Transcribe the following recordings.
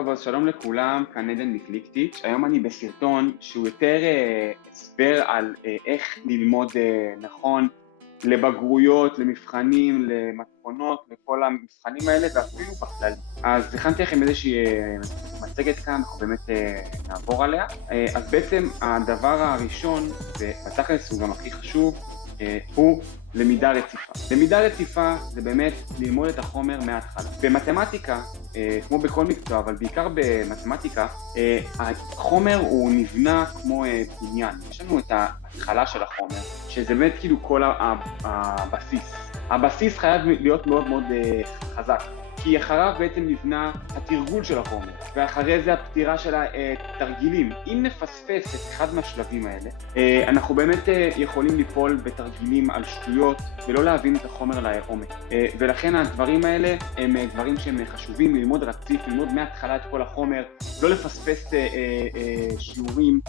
טוב, אז שלום לכולם, כאן עדן מקליקטיץ'. היום אני בסרטון שהוא יותר הסבר על איך ללמוד נכון לבגרויות, למבחנים, למתכונות, לכל המבחנים האלה ואפילו בכלל. אז הכנתי לכם איזושהי מצגת כאן, אנחנו באמת נעבור עליה. אז בעצם הדבר הראשון, ובתכלס הוא גם הכי חשוב, הוא למידה רציפה. למידה רציפה זה באמת ללמוד את החומר מההתחלה. במתמטיקה, כמו בכל מקצוע, אבל בעיקר במתמטיקה, החומר הוא נבנה כמו בניין. יש לנו את ההתחלה של החומר, שזה באמת כאילו כל הבסיס. הבסיס חייב להיות מאוד מאוד חזק, כי אחריו בעצם נבנה התרגול של החומר, ואחרי זה הפתירה של התרגילים. אם נפספס את אחד מהשלבים האלה, אנחנו באמת יכולים ליפול בתרגילים על שטויות, ולא להבין את החומר לעומק. ולכן הדברים האלה הם דברים שהם חשובים, ללמוד רציף, ללמוד מההתחלה את כל החומר, לא לפספס שיעורים,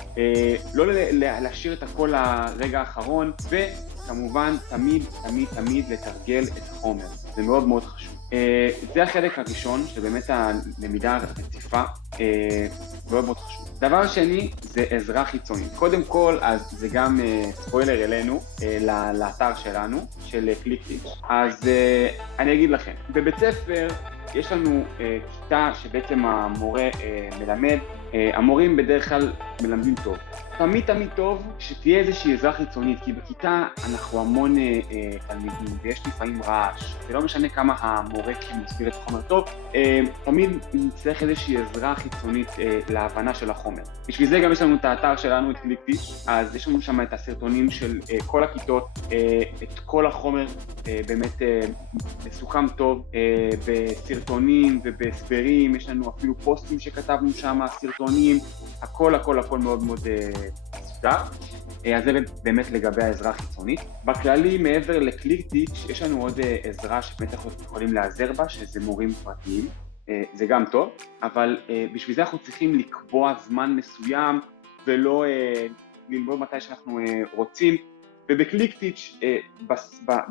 לא להשאיר את הכל לרגע האחרון, וכמובן תמיד לתרגל את החומר. זה מאוד מאוד חשוב. זה החלק הראשון, שבאמת הלמידה הרציפה מאוד מאוד חשוב. דבר שני זה עזרה חיצונית. קודם כל, אז זה גם ספוילר אלינו, לאתר שלנו, של קליקטיץ'. אז אני אגיד לכם, בבית ספר יש לנו כיתה שבעצם המורה מלמד, המורים בדרך כלל מלמדים טוב. תמיד טוב שתהיה איזושהי עזרה חיצונית, כי בכיתה אנחנו המון תלמידים ויש לפעמים רעש, זה לא משנה כמה המורה מסביר את החומר טוב, תמיד נצטרך איזושהי עזרה חיצונית להבנה של החומר. בשביל זה גם יש לנו את האתר שלנו, את קליקטיץ', אז יש לנו שם את הסרטונים של כל הכיתות, את כל החומר באמת מסוכם טוב, בסרטונים ובהסברים, יש לנו אפילו פוסטים שכתבנו שם, סרטונים, הכל מאוד מאוד מסודר. אז זה באמת לגבי העזרה החיצונית. בכללי, מעבר לקליקטיץ', יש לנו עוד עזרה שבאמת אנחנו יכולים להיעזר בה, שזה מורים פרטיים. זה גם טוב, אבל בשביל זה אנחנו צריכים לקבוע זמן מסוים, ולא ללמוד מתי שאנחנו רוצים. ובקליקטיץ',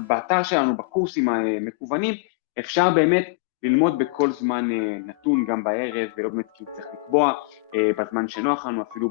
באתר שלנו, בקורסים המקוונים, אפשר באמת ללמוד בכל זמן נתון, גם בערב, ולא באמת כי צריך לקבוע בזמן שנוח לנו, אפילו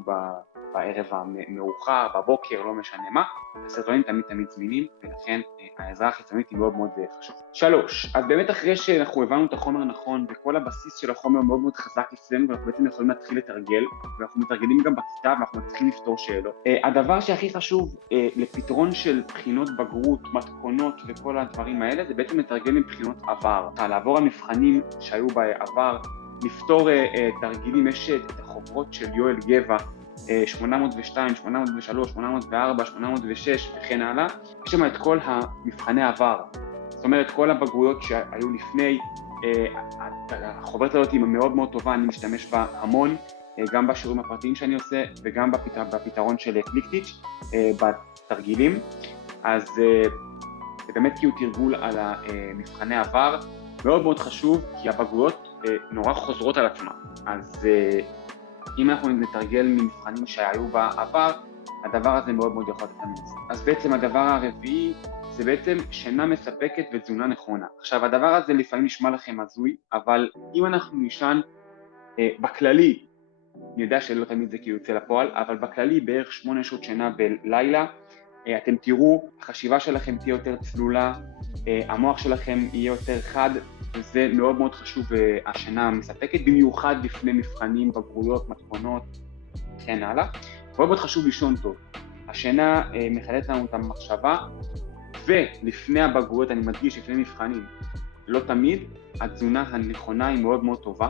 בערב המאוחר, בבוקר, לא משנה מה. הסרטונים תמיד זמינים, ולכן העזרה החיצונית היא מאוד מאוד חשובה. 3. אז באמת אחרי שאנחנו הבנו את החומר נכון, וכל הבסיס של החומר מאוד מאוד חזק אצלנו, ואנחנו בעצם יכולים להתחיל לתרגל, ואנחנו מתרגלים גם בכיתה, ואנחנו מתחילים לפתור שאלות. הדבר שהכי חשוב לפתרון של בחינות בגרות, מתכונות וכל הדברים האלה, זה בעצם לתרגל עם בחינות עבר. לעבור המבחנים שהיו בעבר, לפתור תרגילים, יש את החוברות של יואל גבע, 802, 803, 804, 806 וכן הלאה. יש שם את כל המבחני עבר, זאת אומרת כל הבגרויות שהיו לפני. החוברת הזאת היא מאוד מאוד טובה, אני משתמש בה המון, גם בשיעורים הפרטיים שאני עושה וגם בפתרון של קליקטיץ' בתרגילים. אז זה באמת כאילו תרגול על המבחני עבר, מאוד מאוד חשוב, כי הבגרויות נורא חוזרות על עצמן. אז אם אנחנו נתרגל ממבחנים שהיו בעבר, הדבר הזה מאוד מאוד יכול לתת לנו. אז בעצם הדבר הרביעי זה בעצם שינה מספקת ותזונה נכונה. עכשיו הדבר הזה לפעמים נשמע לכם הזוי, אבל אם אנחנו נישן בכללי, אני יודע שלא תמיד זה כי יוצא לפועל, אבל בכללי בערך 8 שעות שינה בלילה, אתם תראו, החשיבה שלכם תהיה יותר צלולה, המוח שלכם יהיה יותר חד, וזה מאוד מאוד חשוב, השינה המספקת, במיוחד לפני מבחנים, בגרויות, מתכונות, כן הלאה. מאוד מאוד חשוב לישון טוב. השינה מחדדת לנו את המחשבה, ולפני הבגרויות, אני מדגיש, לפני מבחנים, לא תמיד, התזונה הנכונה היא מאוד מאוד טובה.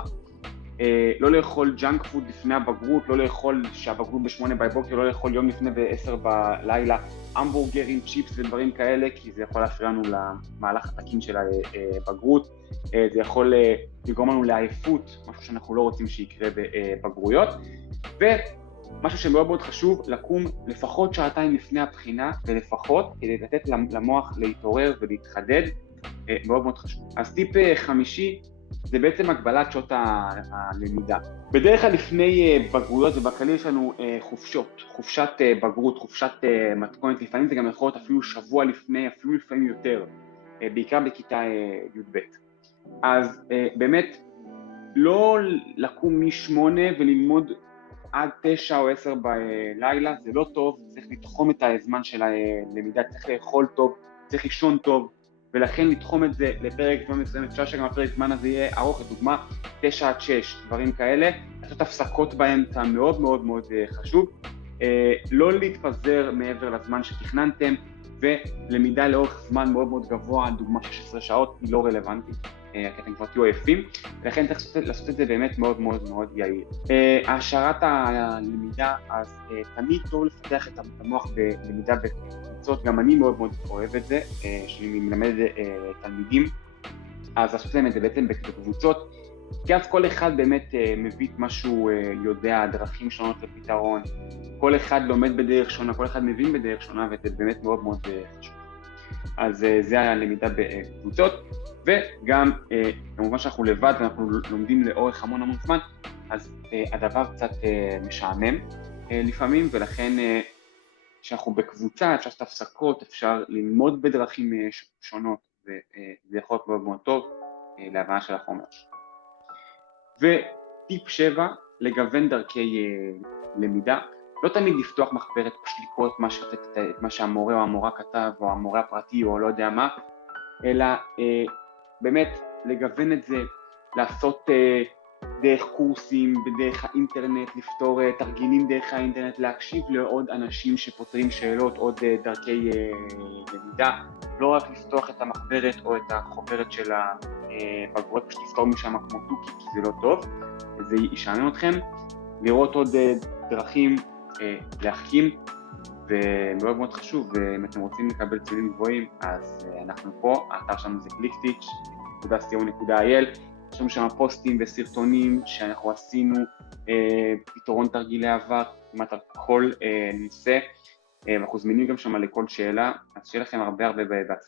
לא לאכול ג'אנק פוד לפני הבגרות, לא לאכול שהבגרות ב8 בבוקר, לא לאכול יום לפני ב10 בלילה, המבורגרים, צ'יפס ודברים כאלה, כי זה יכול להפריע לנו למהלך התקין של הבגרות, זה יכול לגרום לנו לעייפות, משהו שאנחנו לא רוצים שיקרה בבגרויות, ומשהו שמאוד מאוד חשוב, לקום לפחות שעתיים לפני הבחינה, ולפחות כדי לתת למוח להתעורר ולהתחדד, מאוד מאוד חשוב. אז טיפ 5, זה בעצם הגבלת שעות הלמידה. בדרך כלל לפני בגרויות ובכללי יש לנו חופשות, חופשת בגרות, חופשת מתכונת, לפעמים זה גם יכול להיות אפילו שבוע לפני, אפילו לפעמים יותר, בעיקר בכיתה י"ב. אז באמת לא לקום מ8 וללמוד עד 9 או 10 בלילה, זה לא טוב, צריך לתחום את הזמן של הלמידה, צריך לאכול טוב, צריך לישון טוב, ולכן לתחום את זה לפרק זמן מסוים, אפשר שגם הפרק זמן הזה יהיה ארוך, לדוגמה 9 עד 6, דברים כאלה, לעשות הפסקות באמצע מאוד מאוד מאוד חשוב, לא להתפזר מעבר לזמן שתכננתם, ולמידה לאורך זמן מאוד מאוד גבוה, דוגמה 16 שעות, היא לא רלוונטית, כי אתם כבר תהיו עייפים, ולכן צריך לעשות את זה באמת מאוד מאוד מאוד יעיל. העשרת הלמידה, אז תמיד טוב לפתח את המוח בלמידה בקבוצות, גם אני מאוד מאוד אוהב את זה, שאני מלמד תלמידים, אז לעשות להם את זה בעצם בקבוצות, כי אז כל אחד באמת מביא את מה שהוא יודע, דרכים שונות לפתרון, כל אחד לומד בדרך שונה, כל אחד מבין בדרך שונה, וזה באמת מאוד מאוד חשוב. אז זה הלמידה בקבוצות, וגם כמובן שאנחנו לבד ואנחנו לומדים לאורך המון זמן, אז הדבר קצת משעמם לפעמים, ולכן כשאנחנו בקבוצה אפשר לעשות הפסקות, אפשר ללמוד בדרכים שונות, וזה יכול להיות מאוד מאוד טוב להבנה של החומר. וטיפ 7, לגוון דרכי למידה, לא תמיד לפתוח מחברת, פשוט לקרוא את מה שהמורה או המורה כתב, או המורה הפרטי או לא יודע מה, אלא באמת לגוון את זה, לעשות דרך קורסים, בדרך האינטרנט, לפתור תרגילים דרך האינטרנט, להקשיב לעוד אנשים שפותרים שאלות, עוד דרכי למידה, לא רק לפתוח את המחברת או את החוברת של הבגרות, פשוט לפתור משם כמו תוכי, כי זה לא טוב, זה ישעמם אתכם, לראות עוד דרכים להחכים, ומאוד מאוד חשוב, ואם אתם רוצים לקבל ציונים גבוהים, אז אנחנו פה, האתר שלנו זה clickteach.co.il, יש לנו שם פוסטים וסרטונים שאנחנו עשינו, פתרון תרגילי עבר, כמעט על כל נושא, ואנחנו זמינים גם שם לכל שאלה, אז שיהיה לכם הרבה בהצלחה.